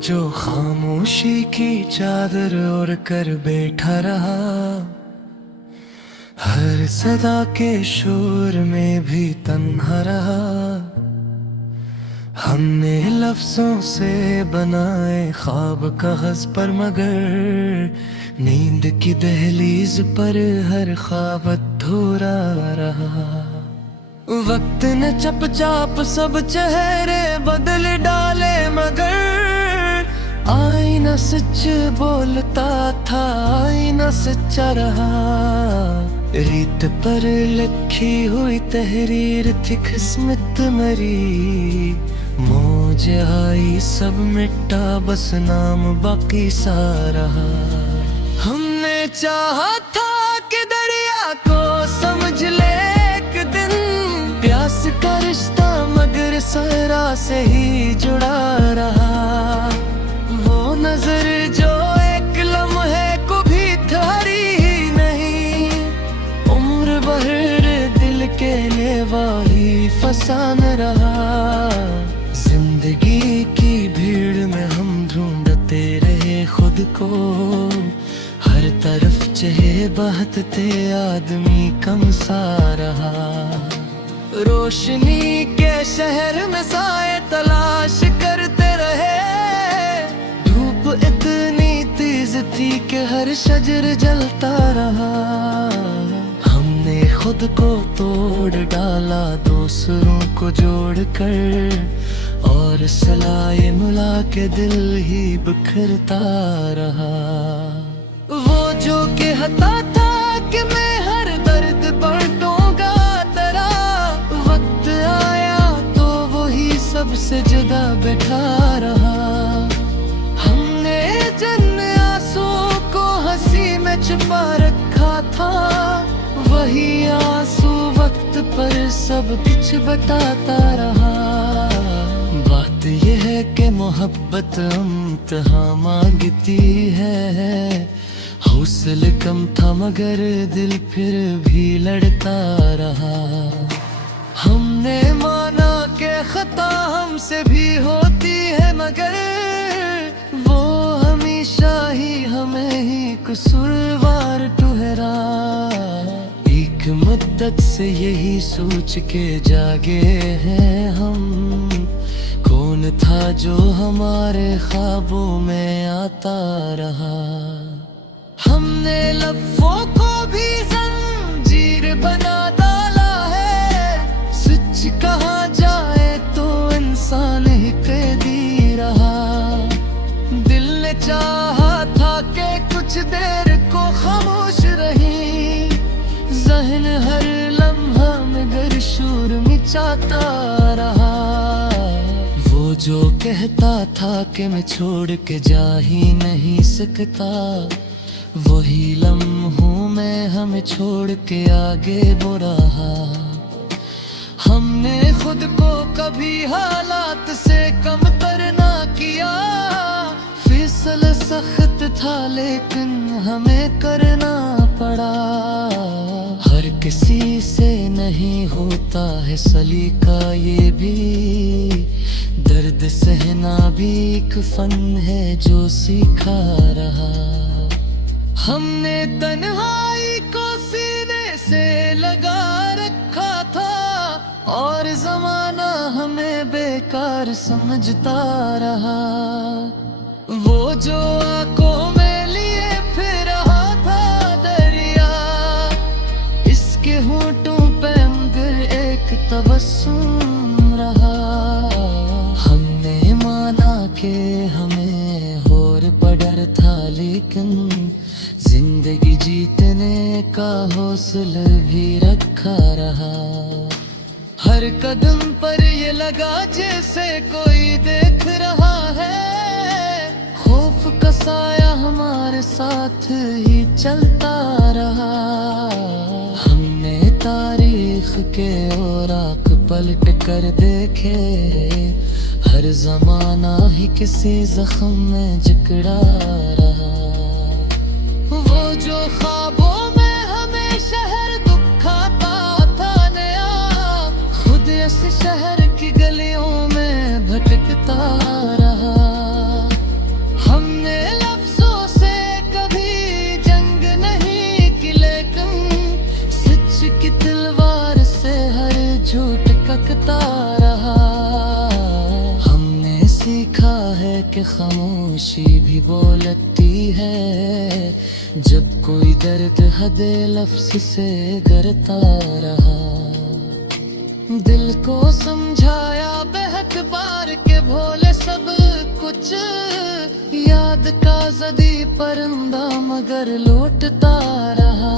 जो खामोशी की चादर ओढ़ कर बैठा रहा, हर सदा के शोर में भी तन्हा रहा। हमने लफ्जों से बनाए ख्वाब कागज पर, मगर नींद की दहलीज पर हर ख्वाब अधूरा रहा। वक्त ने चप चाप सब चेहरे बदल डाले, मगर आईना सच बोलता था, आईना सच्चा रहा। रीत पर लिखी हुई तहरीर थी किस्मत मेरी, मौज आई सब मिटा बस नाम बाकी सा रहा। हमने चाहा था कि दरिया को समझ ले एक दिन, प्यास का रिश्ता मगर सरा से ही जुड़ा रहा। वो नजर जो एक लम्हे को भी ठहरी ही नहीं, उम्र भर दिल के लिए वही फसान रहा। जिंदगी की भीड़ में हम ढूंढते रहे खुद को, हर तरफ चहे बहते आदमी कम सा रहा। रोशनी के शहर में साए तलाश करते रहे, धूप इतनी तेज थी कि हर शजर जलता रहा। हमने खुद को तोड़ डाला दूसरों को जोड़कर, और सलाए मुला के दिल ही बिखरता रहा। वो जो कहता था कि मैं हर दर्द बांटूंगा तेरा, वक्त आया तो वही सबसे जुदा बैठा रहा। हमने जिन आंसुओं को हंसी में छुपा रखा था, वही आंसू वक्त पर सब कुछ बताता रहा। बात यह है कि मोहब्बत इम्तिहा मांगती है, हौसले कम था मगर दिल फिर भी लड़ता रहा। हमने माना कि खता हमसे भी होती है, मगर वो हमेशा ही हमें ही कसूरवार ठहरा। एक मुद्दत से यही सोच के जागे हैं हम, कौन था जो हमारे ख्वाबों में आता रहा। हमने लफ्ज़ों को भी जंजीर बना डाला है, सच कहा जाए तो इंसान ही कैदी रहा। दिल ने चाहा था कि कुछ देर को खामोश रही, ज़हन हर लम्हा मगर शोर मचाता रहा। वो जो कहता था कि मैं छोड़ के जा ही नहीं सकता, वही लम्हों में हमें छोड़ के आगे बढ़ा। हमने खुद को कभी हालात से कमतर ना किया, फैसला सख्त था लेकिन हमें करना पड़ा। हर किसी से नहीं होता है सलीका, ये भी दर्द सहना भी एक फन है जो सीखा रहा। हमने तन्हाई को सीने से लगा रखा था, और जमाना हमें बेकार समझता रहा। वो जो आंखों में लिए फिर रहा था दरिया, इसके होठों पे मगर एक तबस्सुम रहा। हमने माना कि हमें और बड़ा था, लेकिन जिंदगी जीतने का हौसला भी रखा रहा। हर कदम पर ये लगा जैसे कोई देख रहा है, खौफ का साया हमारे साथ ही चलता रहा। हमने तारीख के औराक पलट कर देखे, हर जमाना ही किसी जख्म में जकड़ा रहा। वो जो ख्वाबों में हमें शहर दुखाता था नया, खुद इस शहर की गलियों में भटकता रहा। खामोशी भी बोलती है। जब कोई दर्द हदे लफ्ज से करता रहा, दिल को समझाया बेहद बार के भोले सब कुछ याद का जदी परिंदा मगर लौटता रहा।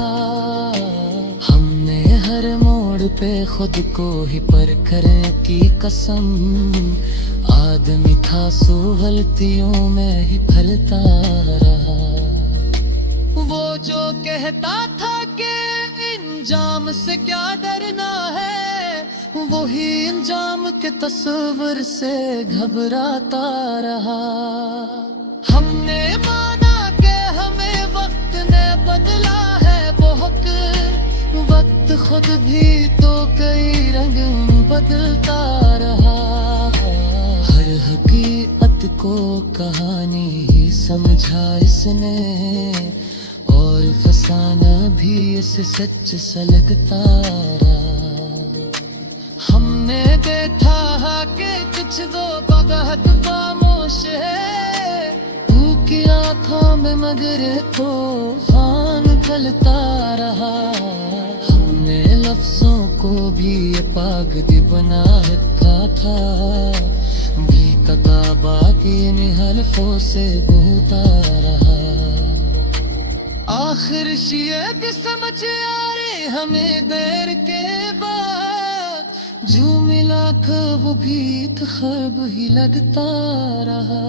हमने हर मोड़ पे खुद को ही परखने की कसम, आदमी था सो गलतियों में ही फलता रहा। वो जो कहता था कि इंजाम से क्या डरना है, वही इंजाम के तस्वीर से घबराता रहा। हमने माना कि हमें वक्त ने बदला है बहुत, वक्त खुद भी तो कई रंग बदलता रहा। हर हकीकत को कहानी ही समझा इसने, और फसाना भी इस सच से लगता रहा। हमने देखा कि कुछ दो बगहत खामोश है, तू की आँखों में मगर तूफान चलता रहा। हमने लफ्जों को भी ये पागदी बना रखा था, बेकताबा के हल्फों से बहता रहा। आखिर ये भी समझ आ रही हमें देर के बाद, जो मिला ख्वाब भी तो ख्वाब ही लगता रहा।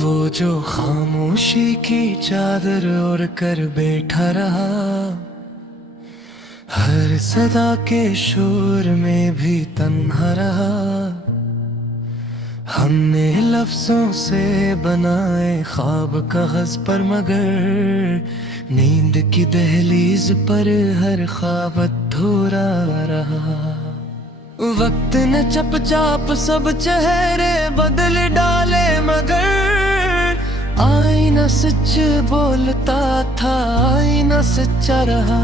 वो जो खामोशी की चादर ओढ़ कर बैठा रहा, हर सदा के शोर में भी तन्हा रहा। हमने लफ्जों से बनाए ख्वाब कागज पर, मगर नींद की दहलीज पर हर ख्वाब अधूरा रहा। वक्त ने चपचाप सब चेहरे बदल डाले, मगर आईना सच बोलता था, आईना सच्चा रहा।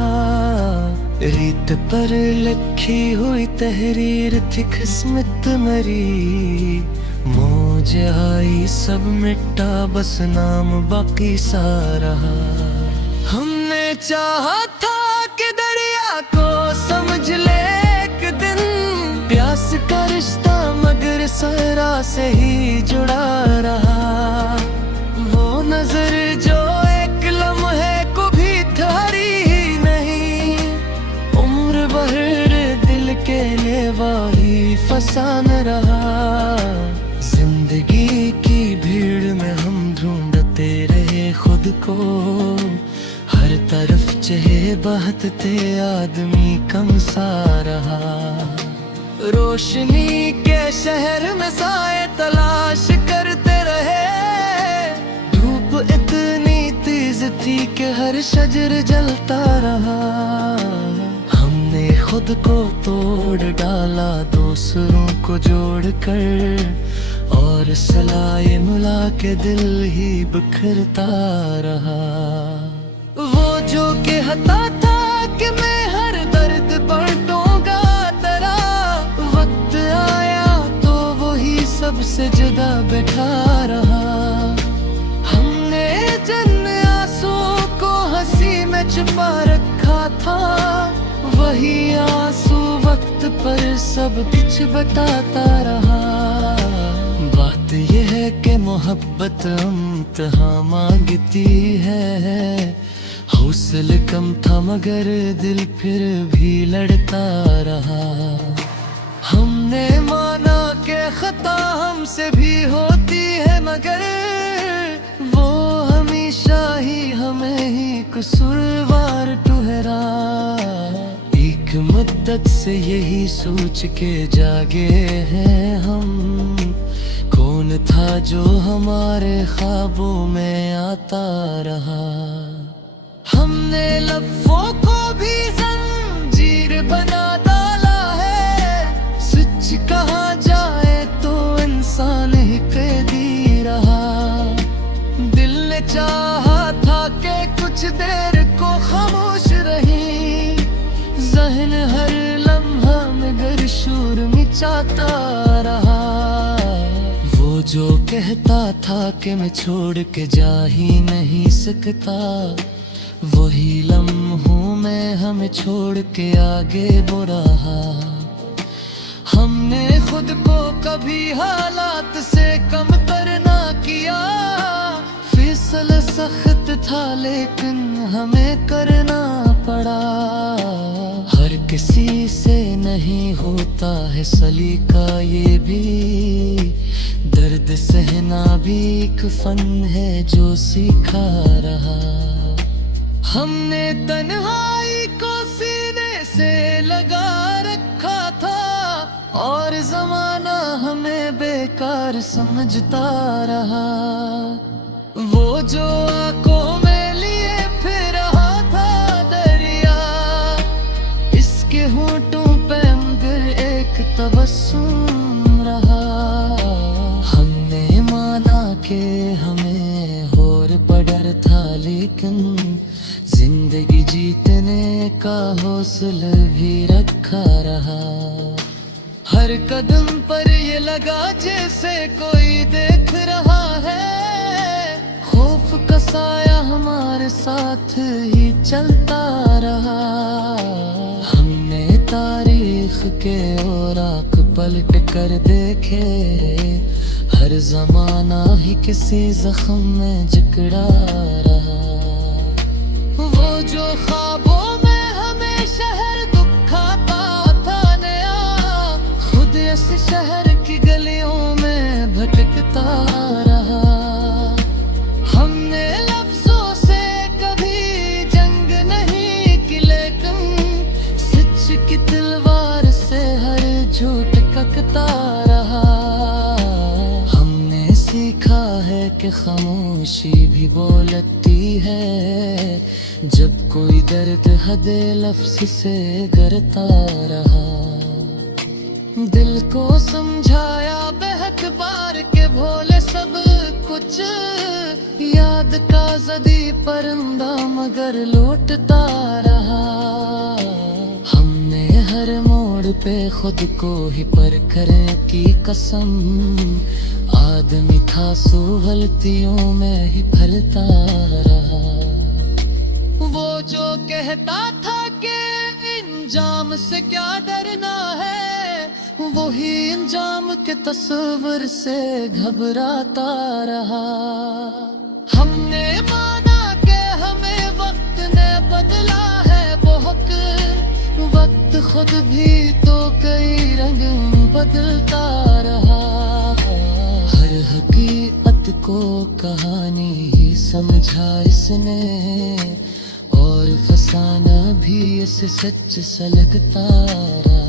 रीत पर लिखी हुई तहरीर थी किस्मत मेरी, मौज आई सब मिटा बस नाम बाकी सा रहा। हमने चाहा था कि दरिया को समझ ले एक दिन, प्यास का रिश्ता मगर सहरा से ही जुड़ा रहा। वो नजर जो एक लम्हे को भी ठहरी ही नहीं, उम्र भर दिल के लिए वही फसान रहा। जिंदगी की भीड़ में हम ढूंढते रहे खुद को, हर तरफ चहे बहते आदमी कम सा रहा। रोशनी के शहर में साए तलाश करते रहे, धूप इतनी तेज थी कि हर शजर जलता रहा। हमने खुद को तोड़ डाला दूसरों को जोड़कर, और सलाए मुला के दिल ही बिखरता रहा। वो जो कहता था कि मैं हर दर्द बांटूंगा तेरा, वक्त आया तो वही सबसे जुदा बैठा रहा। हमने जिन आंसुओं को हंसी में छुपा रखा था, वही आंसू वक्त पर सब कुछ बताता रहा। बात यह है कि मोहब्बत इम्तिहा मांगती है, हौसले कम था मगर दिल फिर भी लड़ता रहा। हमने माना कि खता हमसे भी होती है, मगर वो हमेशा ही हमें ही कसूरवार ठहरा। एक मुद्दत से यही सोच के जागे हैं हम, कौन था जो हमारे ख्वाबों में आता रहा। हमने लफ्ज़ों को भी जंजीर बना डाला है। सच कहा जाए तो इंसान ही कैदी रहा। दिल ने चाहा था कि कुछ देर को खामोश रही। ज़हन हर लम्हा में गर शोर मचाता रहा। वो जो कहता था कि मैं छोड़ के जा ही नहीं सकता, वही लम्हों में हमें छोड़ के आगे बढ़ा। हमने खुद को कभी हालात से कम करना किया। फैसला सख्त था लेकिन हमें करना पड़ा। हर किसी से नहीं होता है सलीका ये भी। दर्द सहना भी एक फन है जो सीखा रहा। हमने तन्हाई को सीने से लगा रखा था और ज़माना हमें बेकार समझता रहा। वो जो आंखों में लिए फिर रहा था दरिया, इसके होंठों पे मगर एक तबस्सुम रहा। हमने माना कि हमें होर पड़र था लेकिन जिंदगी जीतने का हौसला भी रखा रहा। हर कदम पर ये लगा जैसे कोई देख रहा है। खौफ का साया हमारे साथ ही चलता रहा। हमने तारीख के औराक पलट कर देखे। हर जमाना ही किसी जख्म में जकड़ा रहा। वो जो ख्वाबों में हमें शहर दुखाता था नया, खुद इस शहर की गलियों में भटकता रहा। हमने लफ्जों से कभी जंग नहीं की लेकिन सच की तलवार से हर झूठ ककता रहा। हमने सीखा है कि खामोशी भी बोलती है। जब कोई दर्द हदे लफ्ज़ से गरता रहा। दिल को समझाया बेहद बार के भोले सब कुछ। याद का ज़दी परिंदा मगर लौटता रहा। हमने हर मोड़ पे खुद को ही परखने की कसम। आदमी था सो गलतियों में ही फलता रहा। वो जो कहता था कि इंजाम से क्या डरना है, वही इंजाम के तस्वीर से घबराता रहा। हमने माना कि हमें वक्त ने बदला है बहुत। वक्त खुद भी तो कई रंग बदलता रहा। हर हकीकत को कहानी ही समझा इसने और फसाना भी इसे सच सा लगता रहा।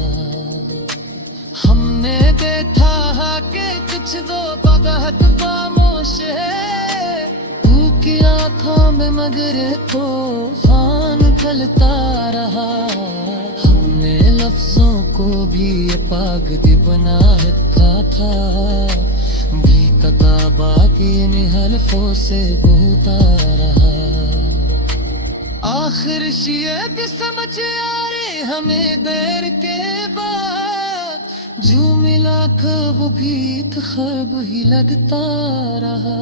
हमने देखा कि कुछ दो बगहत खामोश है। भूखी आँखों में मगर तूफान खलता रहा। हमने लफ्जों को भी ये पागल बना रखा था। भीगता बाकी इन हल्फों से बहता रहा। आखिर ये भी समझ आ रही हमें देर के बाद। जो मिला ख्वाब भी एक ख्वाब ही लगता रहा।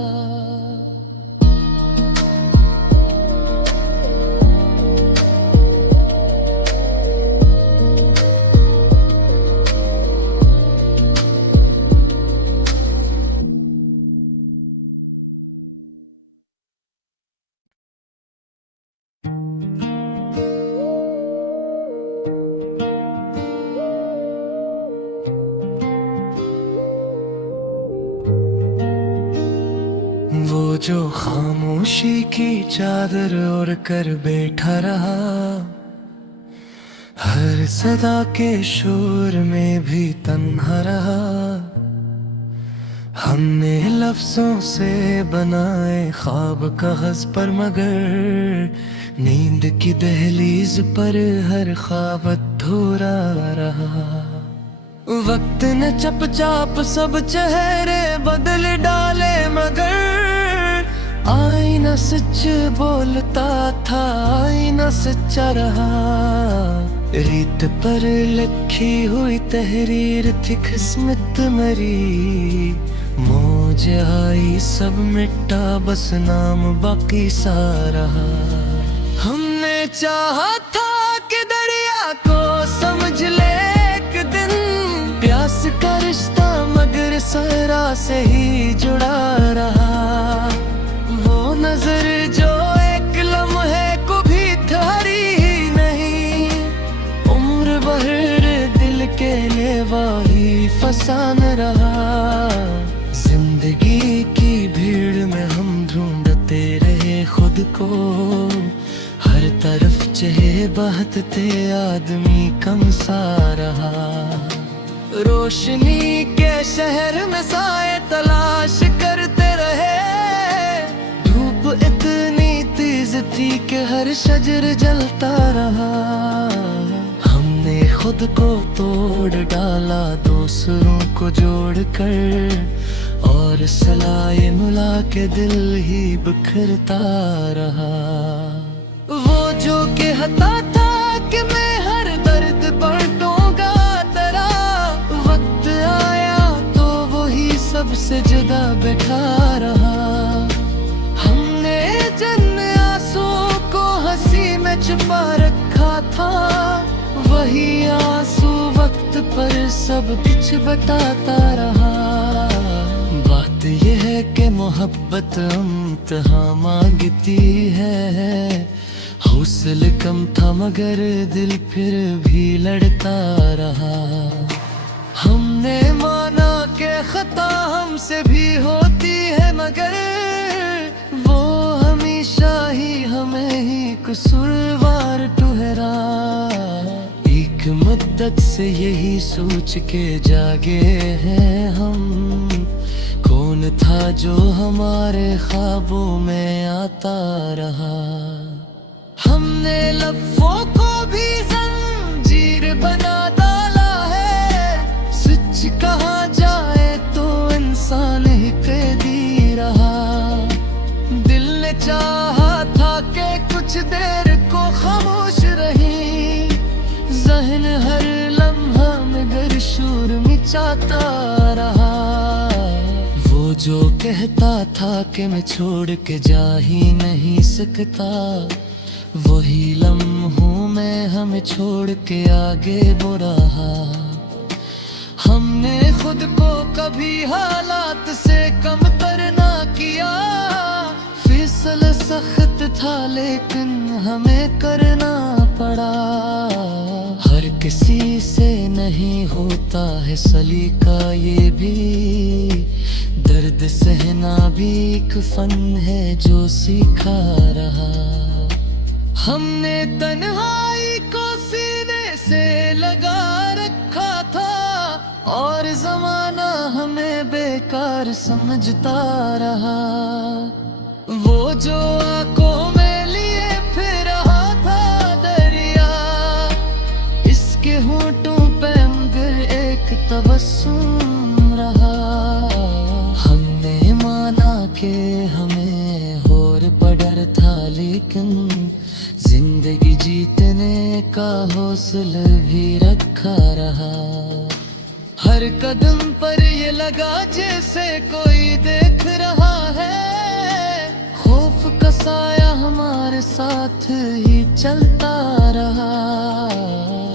वो जो खामोशी की चादर ओढ़ कर बैठा रहा, हर सदा के शोर में भी तन्हा रहा। हमने लफ्जों से बनाए ख्वाब कागज पर, मगर नींद की दहलीज पर हर ख्वाब अधूरा रहा। वक्त ने चपचाप सब चेहरे बदल डाले, मगर आईना सच बोलता था, आईना सच्चा रहा। रीत पर लिखी हुई तहरीर थी किस्मत मरी, मौज आई सब मिटा बस नाम बाकी सा रहा। हमने चाहा था कि दरिया को समझ ले एक दिन, प्यास का रिश्ता मगर सहरा से ही जुड़ा रहा। वो नजर जो एक लम्हे को भी ठहरी ही नहीं, उम्र भर दिल के लिए वही फसान रहा। जिंदगी की भीड़ में हम ढूंढते रहे खुद को, हर तरफ चहे बहते आदमी कम सा रहा। रोशनी के शहर में साए तलाश करते रहे, धूप इतनी तेज थी कि हर शजर जलता रहा। हमने खुद को तोड़ डाला दूसरों को जोड़कर, और सलाए मुला के दिल ही बिखरता रहा। वो जो कहता था कि मैं हर दर्द बांटूंगा तेरा, वक्त आया तो वही सबसे जुदा बैठा रहा। हमने जिन आंसू को हंसी में छुपा रखा था, वही आंसू वक्त पर सब कुछ बताता रहा। बात यह है कि मोहब्बत इम्तिहान मांगती है, हौसला कम था मगर दिल फिर भी लड़ता रहा। हमने माना कि खता हमसे भी होती है, मगर वो हमेशा ही हमें ही कसूरवार ठहरा। एक मुद्दत से यही सोच के जागे हैं हम, कौन था जो हमारे ख्वाबों में आता रहा। हमने लफ्ज़ों को भी जंजीर बना डाला है, सच कहा जाए तो इंसान ही कैदी रहा। दिल ने चाहा था कि कुछ देर को खामोश रही, ज़हन हर लम्हा में गर शोर मचाता रहा। वो जो कहता था कि मैं छोड़ के जा ही नहीं सकता, वही लम्हों में हमें छोड़ के आगे बढ़ा। हमने खुद को कभी हालात से कमतर ना किया, फैसला सख्त था लेकिन हमें करना पड़ा। हर किसी से नहीं होता है सलीका, ये भी दर्द सहना भी एक फन है जो सीखा रहा। हमने तन्हाई को सीने से लगा रखा था, और जमाना हमें बेकार समझता रहा। वो जो आंखों में लिए फिर रहा था दरिया, इसके होठों पे मगर एक तबस्सुम रहा। हमने माना कि हमें और बडर था, लेकिन जिंदगी जीतने का हौसला भी रखा रहा। हर कदम पर ये लगा जैसे कोई देख रहा है, खौफ का साया हमारे साथ ही चलता रहा।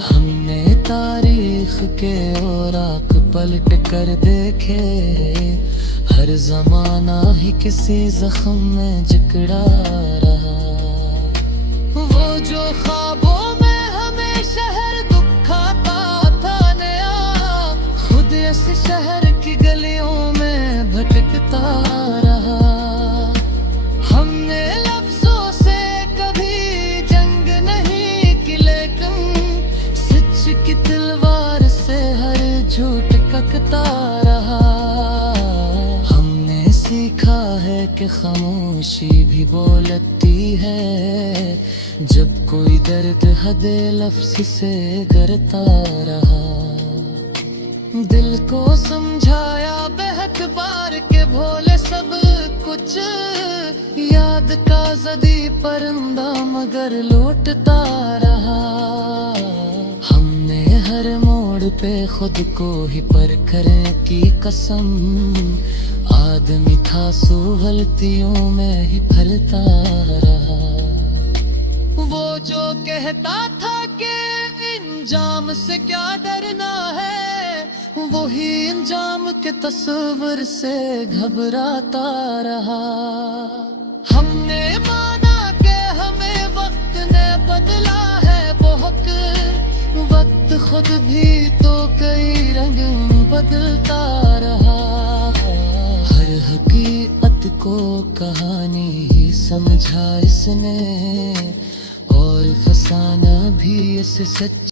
हमने तारीख के औराक पलट कर देखे, हर जमाना ही किसी जख्म में जकड़ा रहा। वो जो ख्वाबों में हमें शहर दुखाता था नया, खुद इस शहर की गलियों में भटकता रहा। हमने लफ्जों से कभी जंग नहीं की, लेकिन सच की तलवार से हर झूठ ककता रहा। खामोशी भी बोलती है, जब कोई दर्द हदे लफ्ज़ से करता रहा। दिल को समझाया बेहद बार के भोले सब कुछ, याद का जदी परिंदा मगर लौटता रहा। हमने हर मोड़ पे खुद को ही परखने की कसम, आदमी था सो गलतियों में ही फलता रहा। वो जो कहता था कि इंजाम से क्या डरना है, वही अंजाम के तस्वीर से घबराता रहा। हमने माना कि हमें वक्त ने बदला है बहुत, वक्त खुद भी तो कई रंग बदलता रहा। हर हकीकत को कहानी ही समझा इसने, और फसाना भी इस सच